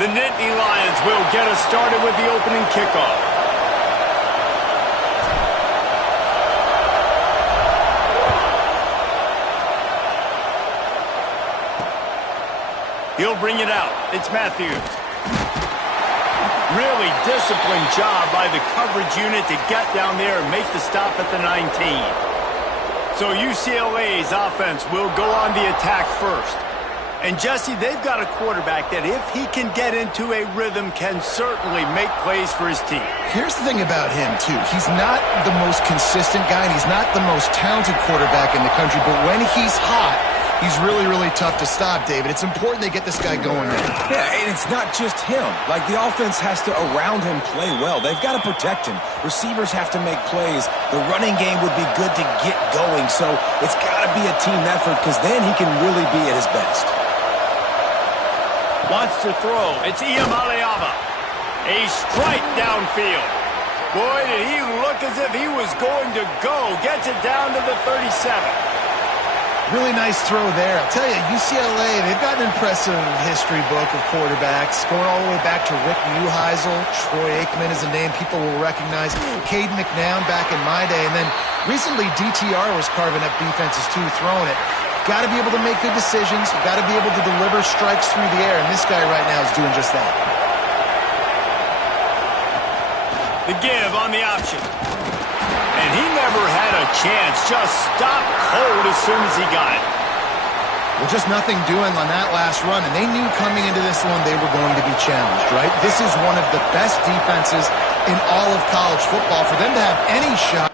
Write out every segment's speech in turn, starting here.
The Nittany Lions will get us started with the opening kickoff. He'll bring it out. It's Matthews. Really disciplined job by the coverage unit to get down there and make the stop at the 19. So UCLA's offense will go on the attack first. And Jesse, they've got a quarterback that if he can get into a rhythm can certainly make plays for his team. Here's the thing about him, too. He's not the most consistent guy, and he's not the most talented quarterback in the country, but when he's hot, he's really, really tough to stop, David. It's important they get this guy going now. Yeah, and it's not just him. Like, the offense has to, around him, play well. They've got to protect him. Receivers have to make plays. The running game would be good to get going, so it's got to be a team effort because then he can really be at his best. Wants to throw. It's Iamaleava. A strike downfield. Boy, did he look as if he was going to go. Gets it down to the 37. Really nice throw there. I'll tell you, UCLA, they've got an impressive history book of quarterbacks, going all the way back to Rick Neuheisel. Troy Aikman is a name people will recognize. Cade McNown back in my day. And then recently, DTR was carving up defenses too, throwing it. Got to be able to make good decisions. Got to be able to deliver strikes through the air. And this guy right now is doing just that. The give on the option. And he never had a chance. Just stopped cold as soon as he got it. Well, just nothing doing on that last run. And they knew coming into this one they were going to be challenged, right? This is one of the best defenses in all of college football. For them to have any shot.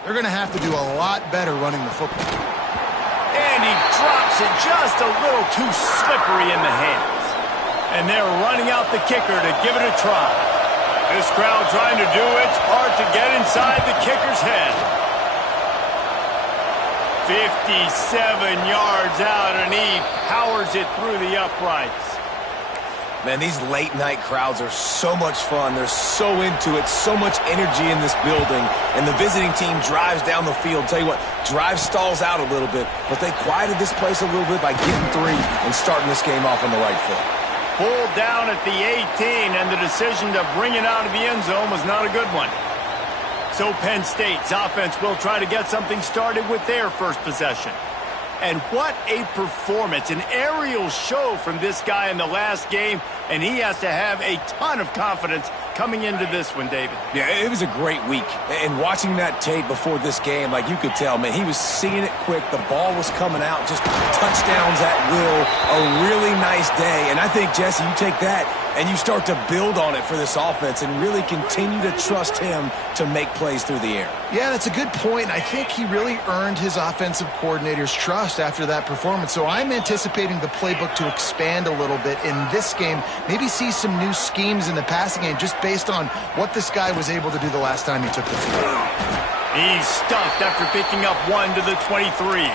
They're going to have to do a lot better running the football. And he drops it just a little too slippery in the hands. And they're running out the kicker to give it a try. This crowd trying to do its part to get inside the kicker's head. 57 yards out, and he powers it through the uprights. Man, these late-night crowds are so much fun. They're so into it, so much energy in this building. And the visiting team drives down the field. Tell you what, drive stalls out a little bit, but they quieted this place a little bit by getting three and starting this game off on the right foot. Pulled down at the 18, and the decision to bring it out of the end zone was not a good one. So Penn State's offense will try to get something started with their first possession. And what a performance, an aerial show from this guy in the last game, and he has to have a ton of confidence coming into this one, David. Yeah, it was a great week. And watching that tape before this game, like you could tell, man, he was seeing it quick. The ball was coming out, just touchdowns at will. A really nice day. And I think, Jesse, you take that and you start to build on it for this offense and really continue to trust him to make plays through the air. Yeah, that's a good point. I think he really earned his offensive coordinator's trust after that performance. So I'm anticipating the playbook to expand a little bit in this game. Maybe see some new schemes in the passing game just based on what this guy was able to do the last time he took the field. He's stuffed after picking up one to the 23.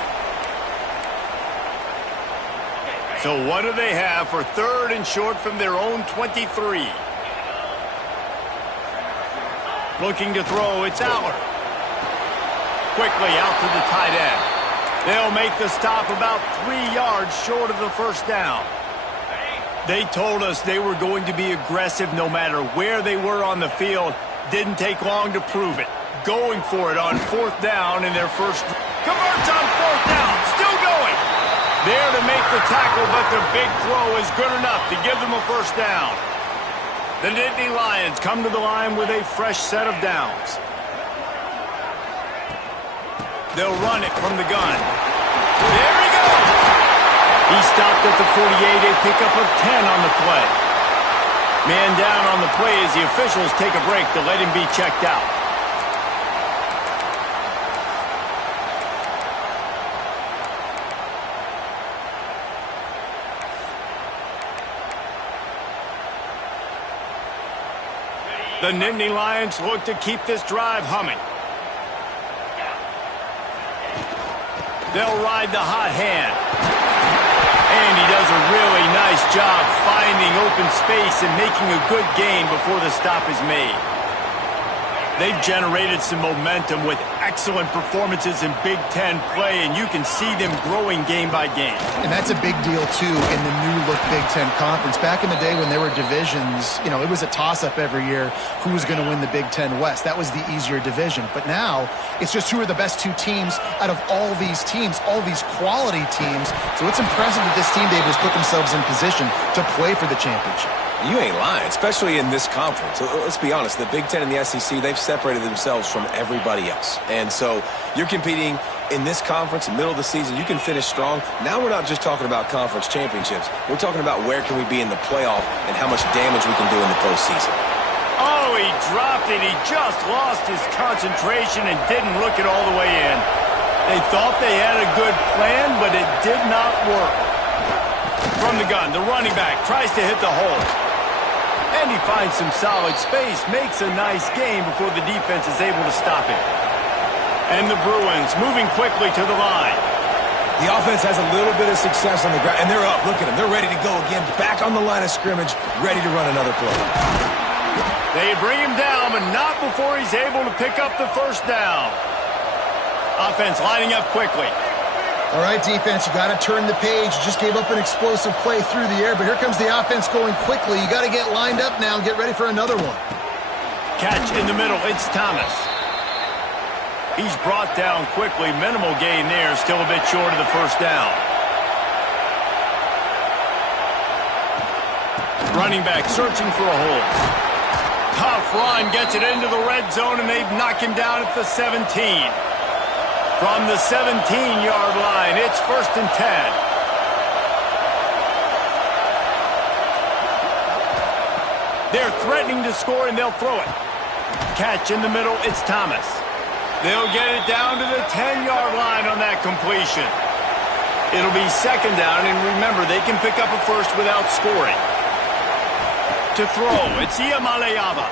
So what do they have for third and short from their own 23? Looking to throw, it's Aller. Quickly out to the tight end. They'll make the stop about 3 yards short of the first down. They told us they were going to be aggressive no matter where they were on the field. Didn't take long to prove it. Going for it on 4th down in their first. Converts on 4th down. Still going. There to make the tackle, but the big throw is good enough to give them a first down. The Nittany Lions come to the line with a fresh set of downs. They'll run it from the gun. There he goes. He stopped at the 48, a pickup of 10 on the play. Man down on the play as the officials take a break to let him be checked out. The Nittany Lions look to keep this drive humming. They'll ride the hot hand. And he does a really nice job finding open space and making a good gain before the stop is made. They've generated some momentum with excellent performances in Big Ten play, and you can see them growing game by game. And that's a big deal, too, in the new-look Big Ten Conference. Back in the day when there were divisions, you know, it was a toss-up every year who was going to win the Big Ten West. That was the easier division. But now, it's just who are the best 2 teams out of all these teams, all these quality teams. So it's impressive that this team, David, has put themselves in position to play for the championship. You ain't lying, especially in this conference. Let's be honest, the Big Ten and the SEC, they've separated themselves from everybody else. And so you're competing in this conference, middle of the season, you can finish strong. Now we're not just talking about conference championships. We're talking about where can we be in the playoff and how much damage we can do in the postseason. Oh, he dropped it. He just lost his concentration and didn't look it all the way in. They thought they had a good plan, but it did not work. From the gun, the running back tries to hit the hole. And he finds some solid space, makes a nice game before the defense is able to stop him. And the Bruins moving quickly to the line. The offense has a little bit of success on the ground, and they're up. Look at them. They're ready to go again, back on the line of scrimmage, ready to run another play. They bring him down, but not before he's able to pick up the first down. Offense lining up quickly. All right, defense, you got to turn the page. You just gave up an explosive play through the air, but here comes the offense going quickly. You got to get lined up now and get ready for another one. Catch in the middle. It's Thomas. He's brought down quickly. Minimal gain there. Still a bit short of the first down. Running back searching for a hole. Tough run. Gets it into the red zone, and they've knocked him down at the 17. From the 17-yard line, it's 1st and 10. They're threatening to score, and they'll throw it. Catch in the middle, it's Thomas. They'll get it down to the 10-yard line on that completion. It'll be 2nd down, and remember, they can pick up a first without scoring. To throw, it's Iamaleava.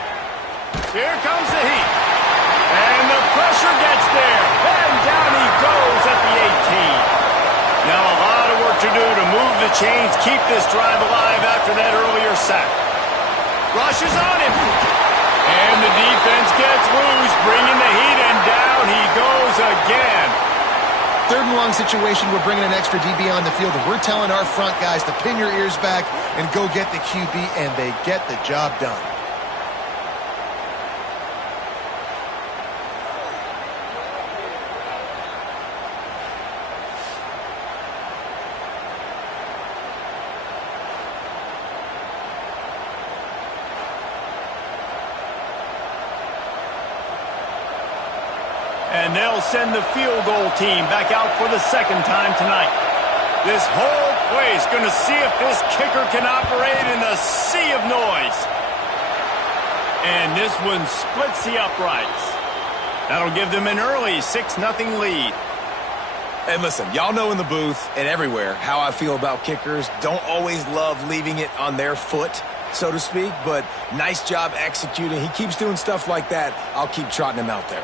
Here comes the heat. And the pressure gets there. And down he goes at the 18. Now a lot of work to do to move the chains, keep this drive alive after that earlier sack. Rushes on him. And the defense gets loose, bringing the heat, and down he goes again. 3rd and long situation, we're bringing an extra DB on the field, and we're telling our front guys to pin your ears back and go get the QB, and they get the job done. And they'll send the field goal team back out for the 2nd time tonight. This whole place going to see if this kicker can operate in the sea of noise. And this one splits the uprights. That'll give them an early 6-0 lead. And listen, y'all know in the booth and everywhere how I feel about kickers. Don't always love leaving it on their foot, so to speak, but nice job executing. He keeps doing stuff like that. I'll keep trotting him out there.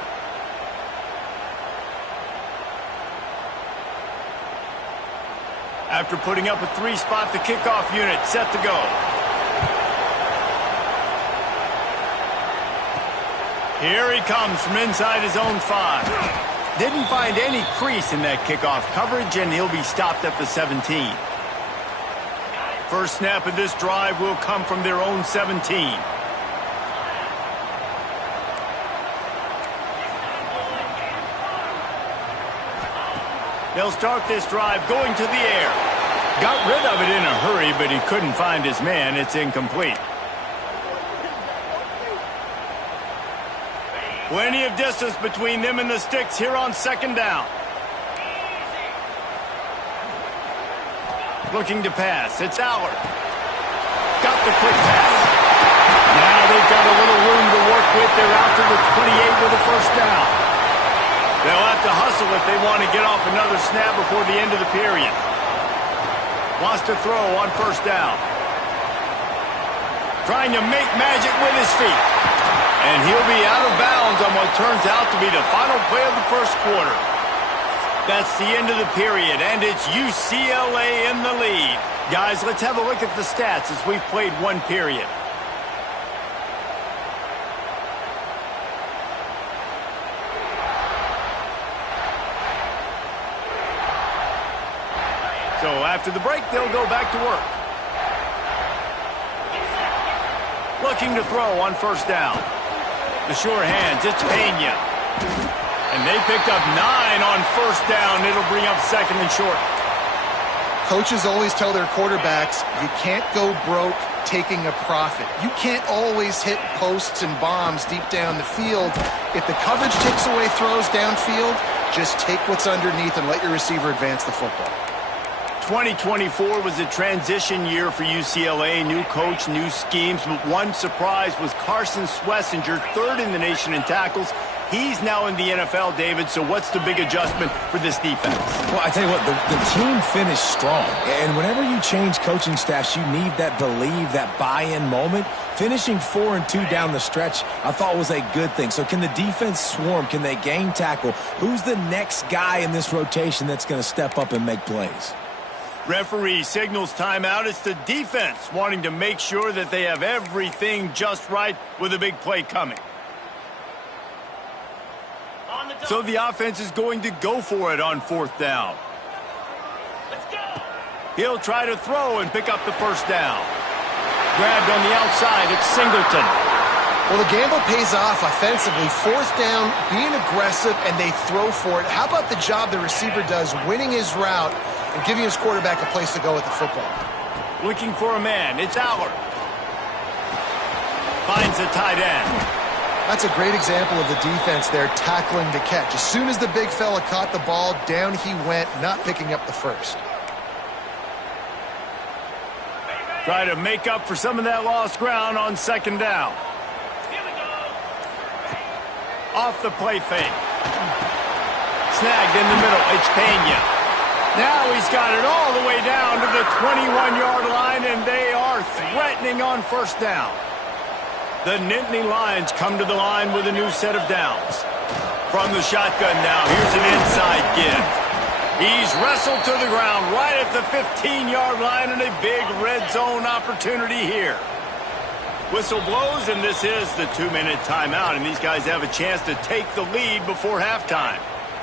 After putting up a 3-spot, the kickoff unit set to go. Here he comes from inside his own 5. Didn't find any crease in that kickoff coverage, and he'll be stopped at the 17. First snap of this drive will come from their own 17. They'll start this drive going to the air. Got rid of it in a hurry, but he couldn't find his man. It's incomplete. Plenty of distance between them and the sticks here on second down. Looking to pass. It's Allard. Got the quick pass. Now they've got a little room to work with. They're out to the 28 with a first down. They'll have to hustle if they want to get off another snap before the end of the period. Wants to throw on first down. Trying to make magic with his feet. And he'll be out of bounds on what turns out to be the final play of the first quarter. That's the end of the period, and it's UCLA in the lead. Guys, let's have a look at the stats as we've played one period. So after the break, they'll go back to work. Looking to throw on first down. The sure hands, it's Pena. And they picked up 9 on first down. It'll bring up second and short. Coaches always tell their quarterbacks, you can't go broke taking a profit. You can't always hit posts and bombs deep down the field. If the coverage takes away throws downfield, just take what's underneath and let your receiver advance the football. 2024 was a transition year for UCLA. New coach, new schemes, but one surprise was Carson Schlesinger, third in the nation in tackles. He's now in the NFL, David, so what's the big adjustment for this defense? Well, I tell you what, the team finished strong. And whenever you change coaching staffs, you need that believe, that buy-in moment. Finishing 4-2 down the stretch, I thought was a good thing. So can the defense swarm? Can they gain tackle? Who's the next guy in this rotation that's going to step up and make plays? Referee signals timeout. It's the defense wanting to make sure that they have everything just right with a big play coming. So the offense is going to go for it on fourth down. Let's go. He'll try to throw and pick up the first down. Grabbed on the outside, it's Singleton. Well, the gamble pays off offensively. Fourth down, being aggressive, and they throw for it. How about the job the receiver does winning his route and giving his quarterback a place to go with the football? Looking for a man, it's Allard. Finds the tight end. That's a great example of the defense there tackling to catch. As soon as the big fella caught the ball, down he went, not picking up the first. Try to make up for some of that lost ground on second down. Here we go. Off the play fake. Snagged in the middle, it's Pena. Now he's got it all the way down to the 21-yard line, and they are threatening on first down. The Nittany Lions come to the line with a new set of downs. From the shotgun now, here's an inside give. He's wrestled to the ground right at the 15-yard line, and a big red zone opportunity here. Whistle blows, and this is the 2-minute timeout, and these guys have a chance to take the lead before halftime.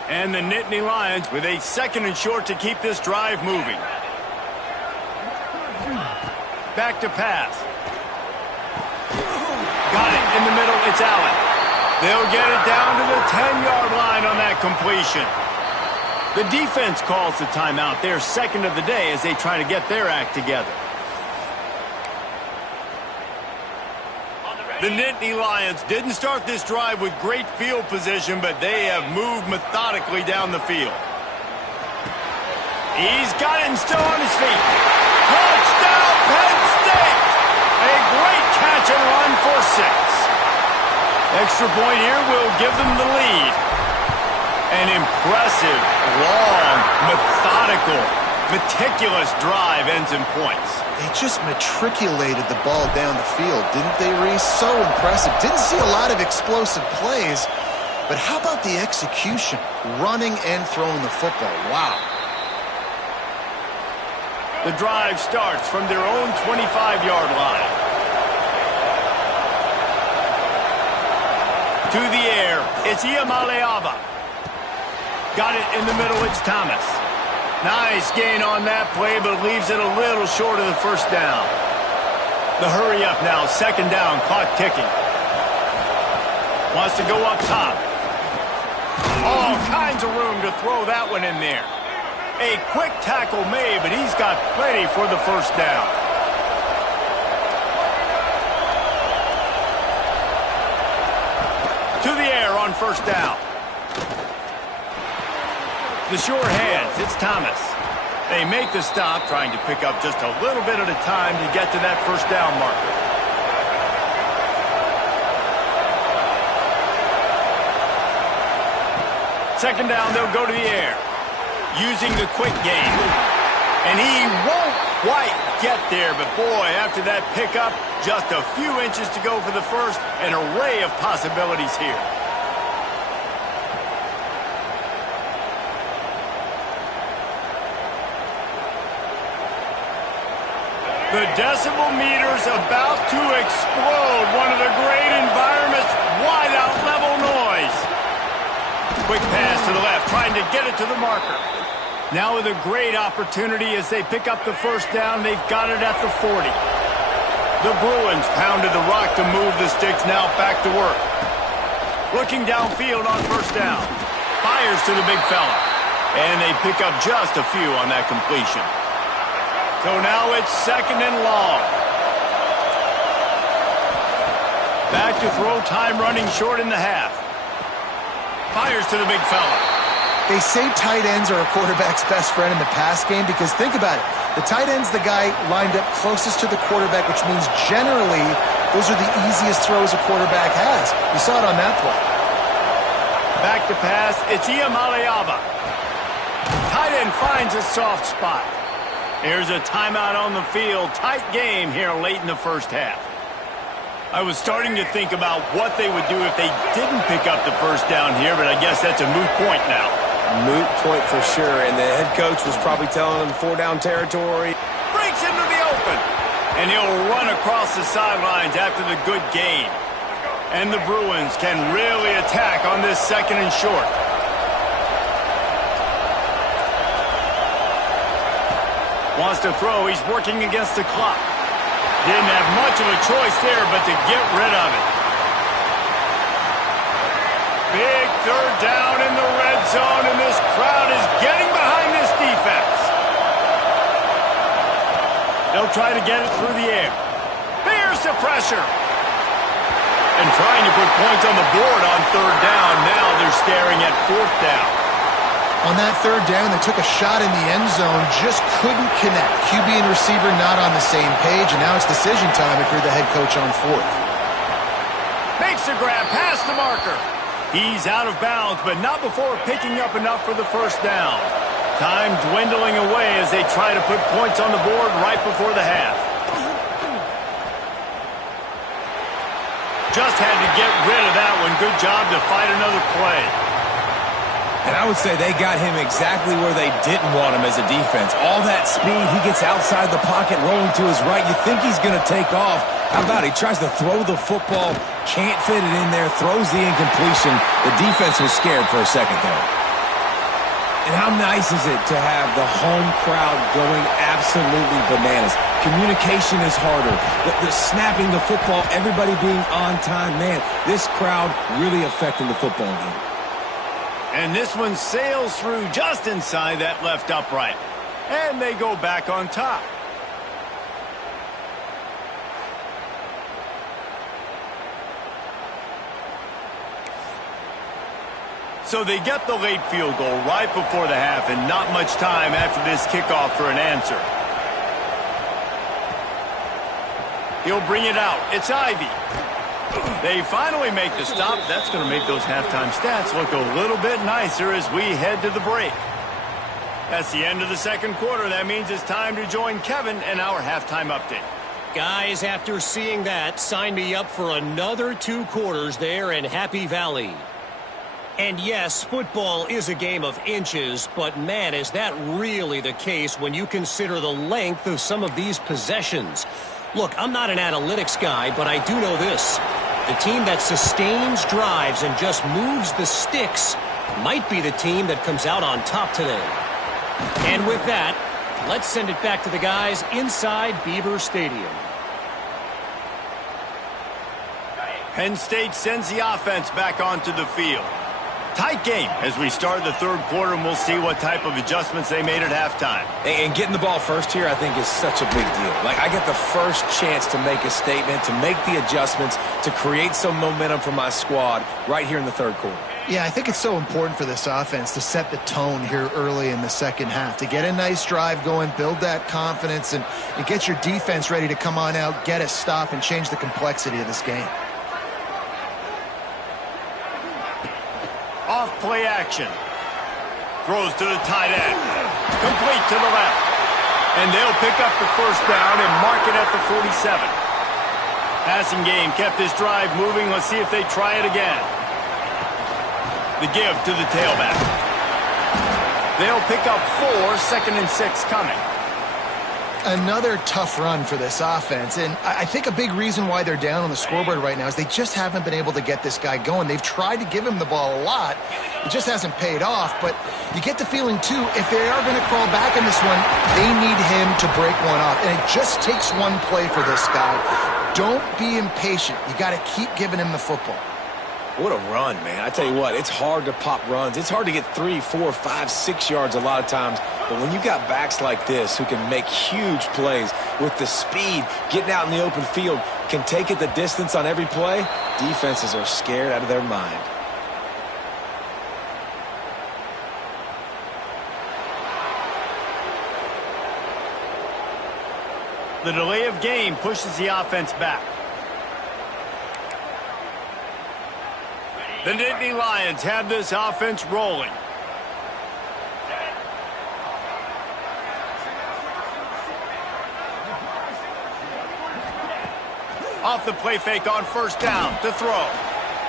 And the Nittany Lions with a second and short to keep this drive moving. Back to pass. Got it in the middle, it's Allen. They'll get it down to the 10-yard line on that completion. The defense calls the timeout. They're second of the day as they try to get their act together. The Nittany Lions didn't start this drive with great field position, but they have moved methodically down the field. He's got it and still on his feet. Touchdown, Penn State! A great catch and run for 6. Extra point here will give them the lead. An impressive, long, methodical, meticulous drive ends in points. They just matriculated the ball down the field, didn't they, Reese? So impressive. Didn't see a lot of explosive plays, but how about the execution? Running and throwing the football. Wow. The drive starts from their own 25-yard line. To the air, it's Iamaleava. Got it in the middle, it's Thomas. Nice gain on that play, but leaves it a little short of the first down. The hurry up now, second down, clock ticking. Wants to go up top. All kinds of room to throw that one in there. A quick tackle made, but he's got plenty for the first down. To the air on first down. The sure hands, it's Thomas. They make the stop, trying to pick up just a little bit at a time to get to that first down marker. Second down, they'll go to the air. Using the quick game. And he won't quite get there, but boy, after that pickup, just a few inches to go for the first, an array of possibilities here. The decibel meter's about to explode. One of the great environments, wide out level noise. Quick pass to the left, trying to get it to the marker. Now with a great opportunity as they pick up the first down, they've got it at the 40. The Bruins pounded the rock to move the sticks, now back to work. Looking downfield on first down. Fires to the big fella. And they pick up just a few on that completion. So now it's second and long. Back to throw, time running short in the half. Fires to the big fella. They say tight ends are a quarterback's best friend in the pass game because think about it. The tight end's the guy lined up closest to the quarterback, which means generally those are the easiest throws a quarterback has. You saw it on that play. Back to pass, it's Iamaleava. Tight end finds a soft spot. Here's a timeout on the field. Tight game here late in the first half. I was starting to think about what they would do if they didn't pick up the first down here, but I guess that's a moot point now. Moot point for sure, and the head coach was probably telling them 4-down territory. Breaks into the open, and he'll run across the sidelines after the good gain. And the Bruins can really attack on this second and short. Wants to throw. He's working against the clock. Didn't have much of a choice there but to get rid of it. Big third down in the red zone, and this crowd is getting behind this defense. They'll try to get it through the air. There's the pressure. And trying to put points on the board on third down. Now they're staring at fourth down. On that third down, they took a shot in the end zone, just couldn't connect. QB and receiver not on the same page, and now it's decision time if you're the head coach on fourth. Makes the grab, past the marker. He's out of bounds, but not before picking up enough for the first down. Time dwindling away as they try to put points on the board right before the half. Just had to get rid of that one. Good job to fight another play. And I would say they got him exactly where they didn't want him as a defense. All that speed, he gets outside the pocket, rolling to his right. You think he's going to take off. How about he tries to throw the football, can't fit it in there, throws the incompletion. The defense was scared for a second there. And how nice is it to have the home crowd going absolutely bananas? Communication is harder. The snapping the football, everybody being on time. Man, this crowd really affecting the football game. And this one sails through just inside that left upright. And they go back on top. So they get the late field goal right before the half, and not much time after this kickoff for an answer. He'll bring it out. It's Ivy. They finally make the stop. That's going to make those halftime stats look a little bit nicer as we head to the break. That's the end of the second quarter. That means it's time to join Kevin in our halftime update. Guys, after seeing that, sign me up for another 2 quarters there in Happy Valley. And yes, football is a game of inches, but man, is that really the case when you consider the length of some of these possessions. Look, I'm not an analytics guy, but I do know this. The team that sustains drives and just moves the sticks might be the team that comes out on top today. And with that, let's send it back to the guys inside Beaver Stadium. Penn State sends the offense back onto the field. Tight game as we start the third quarter, and we'll see what type of adjustments they made at halftime. And getting the ball first here, I think, is such a big deal. Like, I get the first chance to make a statement, to make the adjustments, to create some momentum for my squad right here in the third quarter. Yeah, I think it's so important for this offense to set the tone here early in the second half, to get a nice drive going, build that confidence, and get your defense ready to come on out, get a stop, and change the complexity of this game. Off play action. Throws to the tight end. Complete to the left. And they'll pick up the first down and mark it at the 47. Passing game kept this drive moving. Let's see if they try it again. The give to the tailback. They'll pick up 4, 2nd and 6 coming. Another tough run for this offense, and I think a big reason why they're down on the scoreboard right now is they just haven't been able to get this guy going. They've tried to give him the ball a lot. It just hasn't paid off, but you get the feeling, too, if they are going to crawl back in this one, they need him to break one off, and it just takes one play for this guy. Don't be impatient. You got to keep giving him the football. What a run, man. I tell you what, it's hard to pop runs. It's hard to get 3, 4, 5, 6 yards a lot of times. But when you got backs like this who can make huge plays with the speed, getting out in the open field, can take it the distance on every play, defenses are scared out of their mind. The delay of game pushes the offense back. The Nittany Lions have this offense rolling. Off the play fake on first down to throw.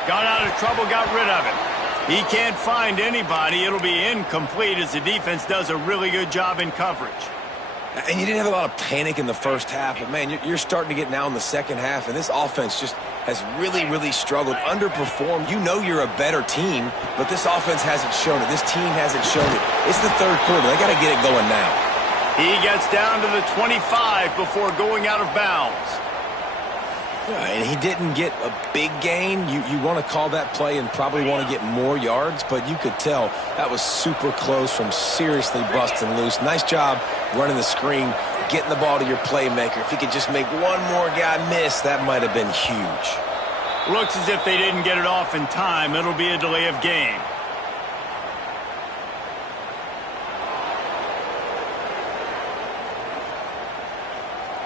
Got out of trouble, got rid of it. He can't find anybody. It'll be incomplete as the defense does a really good job in coverage. And you didn't have a lot of panic in the first half, but, man, you're starting to get now in the second half, and this offense just has really, really struggled, underperformed. You know you're a better team, but this offense hasn't shown it. This team hasn't shown it. It's the third quarter. They got to get it going now. He gets down to the 25 before going out of bounds. And he didn't get a big gain. You want to call that play and probably want to get more yards, but you could tell that was super close from seriously busting loose. Nice job running the screen, getting the ball to your playmaker. If he could just make one more guy miss, that might have been huge. Looks as if they didn't get it off in time. It'll be a delay of game.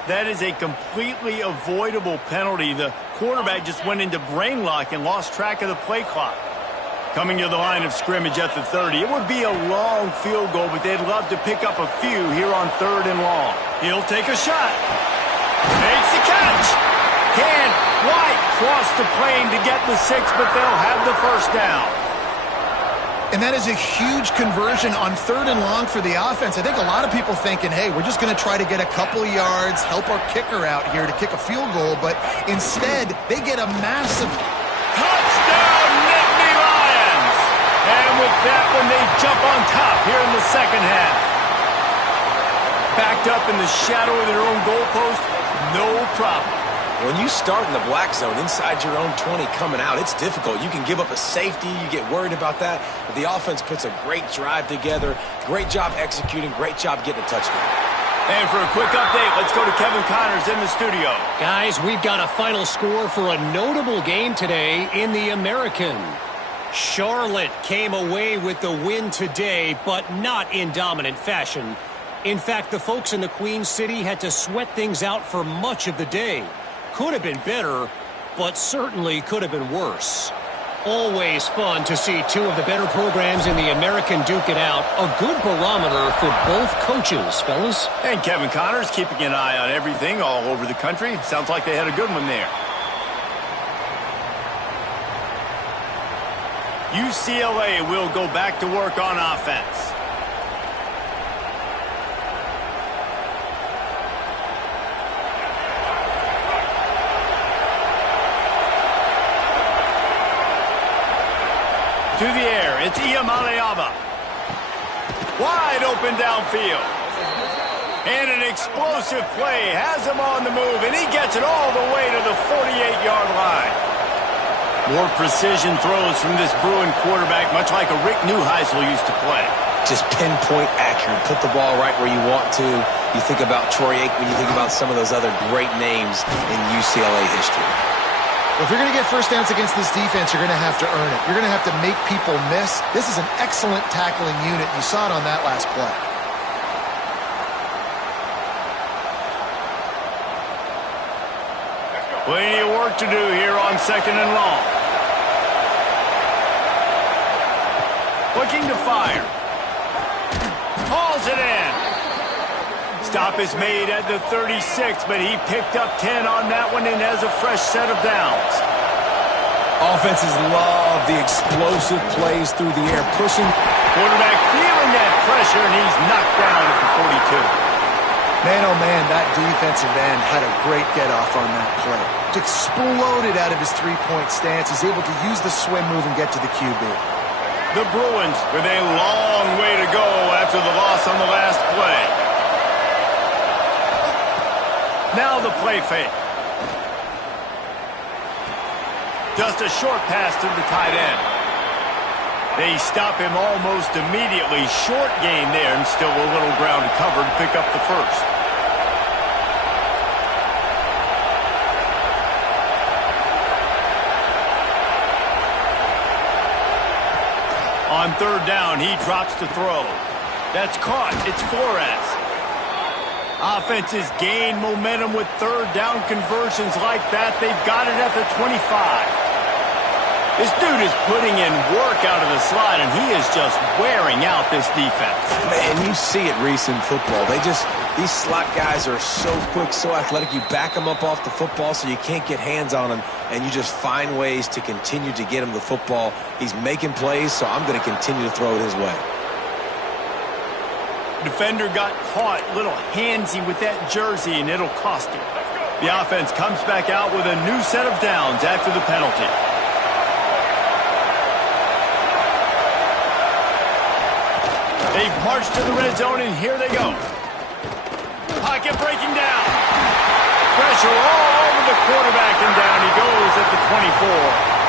That is a completely avoidable penalty. The quarterback just went into brain lock and lost track of the play clock. Coming to the line of scrimmage at the 30. It would be a long field goal, but they'd love to pick up a few here on 3rd and long. He'll take a shot. Makes the catch. Can't quite cross the plane to get the 6, but they'll have the first down. And that is a huge conversion on 3rd and long for the offense. I think a lot of people thinking, hey, we're just going to try to get a couple of yards, help our kicker out here to kick a field goal. But instead, they get a massive touchdown, Nittany Lions! And with that one, they jump on top here in the second half. Backed up in the shadow of their own goalpost, no problem. When you start in the black zone inside your own 20 coming out, it's difficult. You can give up a safety. You get worried about that. But the offense puts a great drive together. Great job executing. Great job getting a touchdown. And for a quick update, let's go to Kevin Connors in the studio. Guys, we've got a final score for a notable game today in the American. Charlotte came away with the win today, but not in dominant fashion. In fact, the folks in the Queen City had to sweat things out for much of the day. Could have been better, but certainly could have been worse. Always fun to see two of the better programs in the American duke it out. A good barometer for both coaches, fellas. And Kevin Connors keeping an eye on everything all over the country. Sounds like they had a good one there. UCLA will go back to work on offense. To the air, It's Iamaleava. Wide open downfield. And an explosive play has him on the move, and he gets it all the way to the 48-yard line. More precision throws from this Bruin quarterback, much like a Rick Neuheisel used to play. Just pinpoint accurate. Put the ball right where you want to. You think about Troy Aikman, you think about some of those other great names in UCLA history. Well, if you're going to get first downs against this defense, you're going to have to earn it. You're going to have to make people miss. This is an excellent tackling unit. You saw it on that last play. Plenty of work to do here on 2nd and long. Looking to fire. Hauls it in. Stop is made at the 36, but he picked up 10 on that one and has a fresh set of downs. Offenses love the explosive plays through the air, pushing. Quarterback feeling that pressure, and he's knocked down at the 42. Man, oh man, that defensive end had a great get-off on that play. Exploded out of his three-point stance. He's able to use the swim move and get to the QB. The Bruins with a long way to go after the loss on the last play. Now the play fake. Just a short pass to the tight end. They stop him almost immediately. Short gain there, and still a little ground to cover to pick up the first. On 3rd down, he drops to throw. That's caught. It's Flores. Offenses gain momentum with 3rd down conversions like that. They've got it at the 25. This dude is putting in work out of the slot, and he is just wearing out this defense. And you see it, Reese, in football. These slot guys are so quick, so athletic. You back them up off the football so you can't get hands on them, and you just find ways to continue to get him the football. He's making plays, so I'm going to continue to throw it his way. Defender got caught a little handsy with that jersey, and it'll cost him. The offense comes back out with a new set of downs after the penalty. They've marched to the red zone, and here they go. Pocket breaking down. Pressure all over the quarterback, and down he goes at the 24.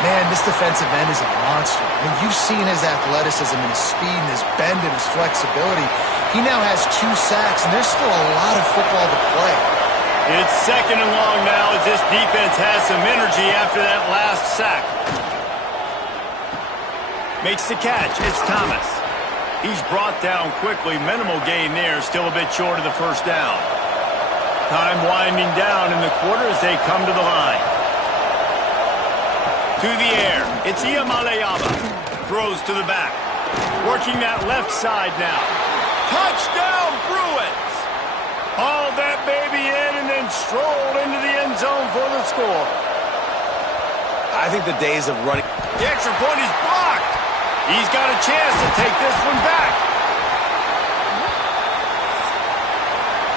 Man, this defensive end is a monster. I mean, you've seen his athleticism and his speed and his bend and his flexibility. He now has 2 sacks, and there's still a lot of football to play. It's 2nd and long now as this defense has some energy after that last sack. Makes the catch. It's Thomas. He's brought down quickly. Minimal gain there. Still a bit short of the first down. Time winding down in the quarter as they come to the line. To the air. It's Iamaleava. Throws to the back. Working that left side now. Touchdown, Bruins! Hauled that baby in and then strolled into the end zone for the score. I think the days of running. The extra point is blocked. He's got a chance to take this one back.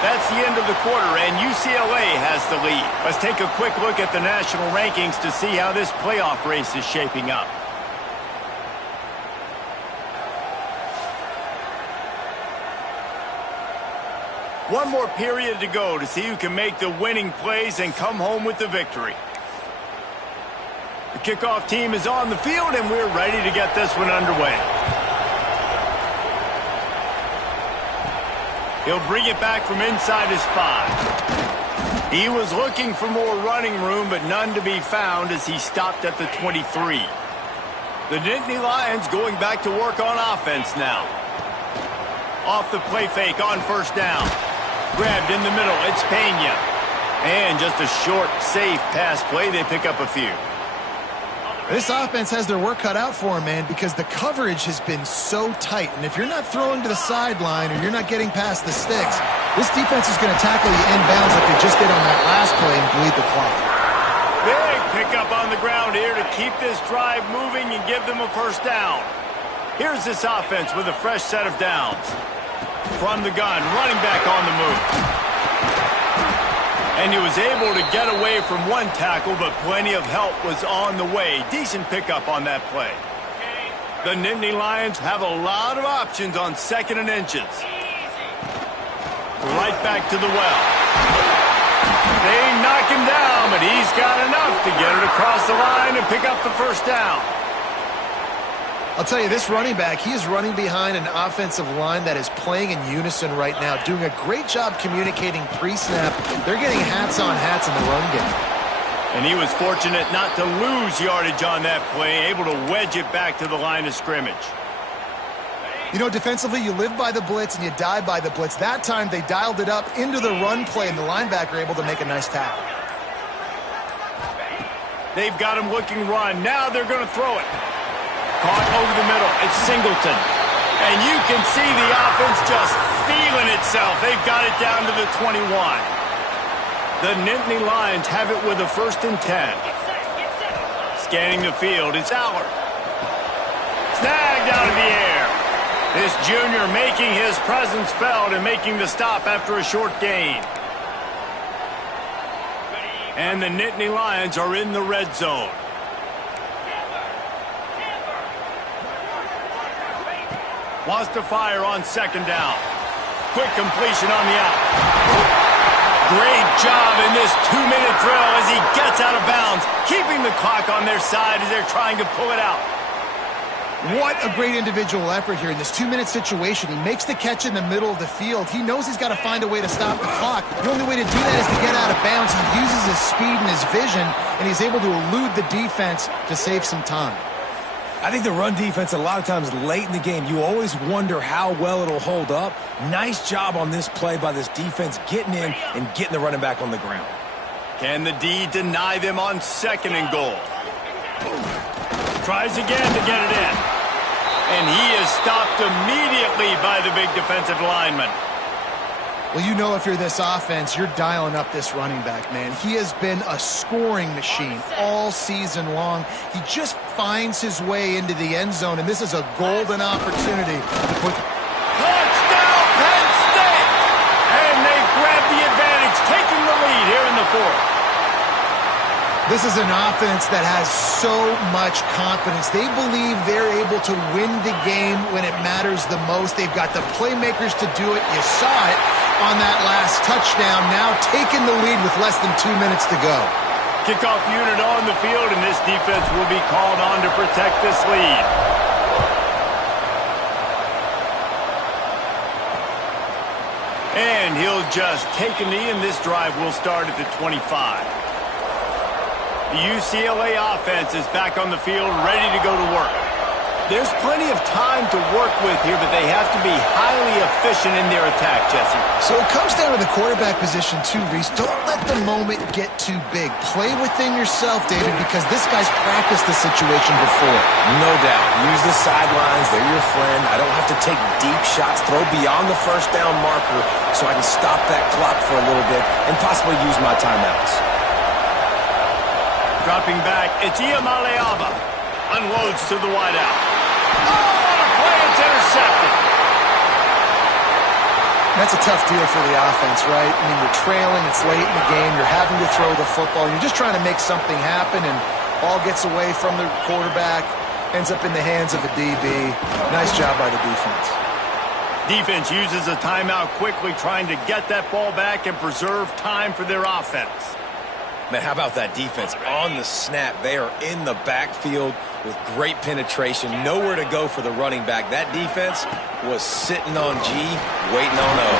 That's the end of the quarter, and UCLA has the lead. Let's take a quick look at the national rankings to see how this playoff race is shaping up. One more period to go to see who can make the winning plays and come home with the victory. The kickoff team is on the field, and we're ready to get this one underway. He'll bring it back from inside his 5. He was looking for more running room, but none to be found as he stopped at the 23. The Nittany Lions going back to work on offense now. Off the play fake on 1st down. Grabbed in the middle. It's Pena. And just a short, safe pass play. They pick up a few. This offense has their work cut out for them, man, because the coverage has been so tight. And if you're not throwing to the sideline or you're not getting past the sticks, this defense is going to tackle you inbounds like they just did on that last play and bleed the clock. Big pickup on the ground here to keep this drive moving and give them a first down. Here's this offense with a fresh set of downs. From the gun, running back on the move. And he was able to get away from one tackle, but plenty of help was on the way. Decent pickup on that play. The Nittany Lions have a lot of options on 2nd and inches. Right back to the well. They knock him down, but he's got enough to get it across the line and pick up the first down. I'll tell you, this running back, he is running behind an offensive line that is playing in unison right now, doing a great job communicating pre-snap. They're getting hats on hats in the run game. And he was fortunate not to lose yardage on that play, able to wedge it back to the line of scrimmage. You know, defensively, you live by the blitz and you die by the blitz. That time, they dialed it up into the run play, and the linebacker able to make a nice tackle. They've got him looking run. Now they're going to throw it. Caught over the middle. It's Singleton. And you can see the offense just feeling itself. They've got it down to the 21. The Nittany Lions have it with a 1st and 10. Scanning the field, it's Allard. Snagged out of the air. This junior making his presence felt and making the stop after a short gain. And the Nittany Lions are in the red zone. Wants to fire on 2nd down. Quick completion on the out. Great job in this 2-minute drill as he gets out of bounds, keeping the clock on their side as they're trying to pull it out. What a great individual effort here in this 2-minute situation. He makes the catch in the middle of the field. He knows he's got to find a way to stop the clock. The only way to do that is to get out of bounds. He uses his speed and his vision, and he's able to elude the defense to save some time. I think the run defense, a lot of times late in the game, you always wonder how well it'll hold up. Nice job on this play by this defense, getting in and getting the running back on the ground. Can the D deny them on 2nd and goal? Tries again to get it in. And he is stopped immediately by the big defensive lineman. Well, you know, if you're this offense, you're dialing up this running back, man. He has been a scoring machine all season long. He just finds his way into the end zone, and this is a golden opportunity to put... Touchdown, Penn State! And they grab the advantage, taking the lead here in the 4th. This is an offense that has so much confidence. They believe they're able to win the game when it matters the most. They've got the playmakers to do it. You saw it on that last touchdown, now taking the lead with less than 2 minutes to go. Kickoff unit on the field, and this defense will be called on to protect this lead. And he'll just take a knee, and this drive will start at the 25. The UCLA offense is back on the field, ready to go to work. There's plenty of time to work with here, but they have to be highly efficient in their attack, Jesse. So it comes down to the quarterback position too, Reese. Don't let the moment get too big. Play within yourself, David, because this guy's practiced the situation before. No doubt. Use the sidelines. They're your friend. I don't have to take deep shots, throw beyond the 1st down marker so I can stop that clock for a little bit and possibly use my timeouts. Dropping back, it's Iamaleava. Unloads to the wideout. Oh, the play, it's intercepted. That's a tough deal for the offense, right? I mean, you're trailing, it's late in the game, you're having to throw the football, you're just trying to make something happen, and ball gets away from the quarterback, ends up in the hands of a DB. Nice job by the defense. Defense uses a timeout quickly, trying to get that ball back and preserve time for their offense. Man, how about that defense? On the snap, they are in the backfield with great penetration. Nowhere to go for the running back. That defense was sitting on G, waiting on O.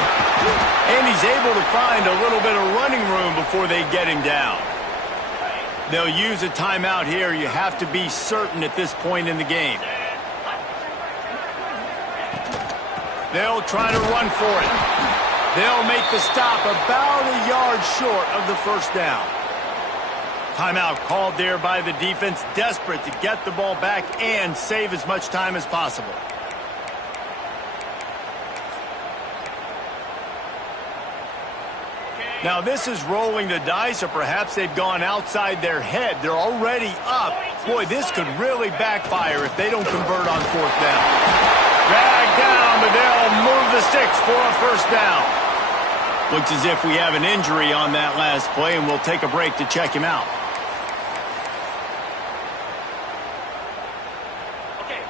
And he's able to find a little bit of running room before they get him down. They'll use a timeout here. You have to be certain at this point in the game. They'll try to run for it. They'll make the stop about a yard short of the 1st down. Timeout called there by the defense, desperate to get the ball back and save as much time as possible. Now this is rolling the dice, or perhaps they've gone outside their head. They're already up. Boy, this could really backfire if they don't convert on 4th down. Dragged down, but they'll move the sticks for a 1st down. Looks as if we have an injury on that last play, and we'll take a break to check him out.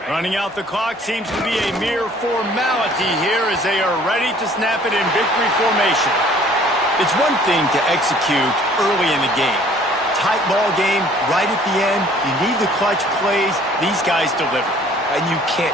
Running out the clock seems to be a mere formality here as they are ready to snap it in victory formation. It's one thing to execute early in the game. Tight ball game right at the end. You need the clutch plays. These guys deliver. And you can't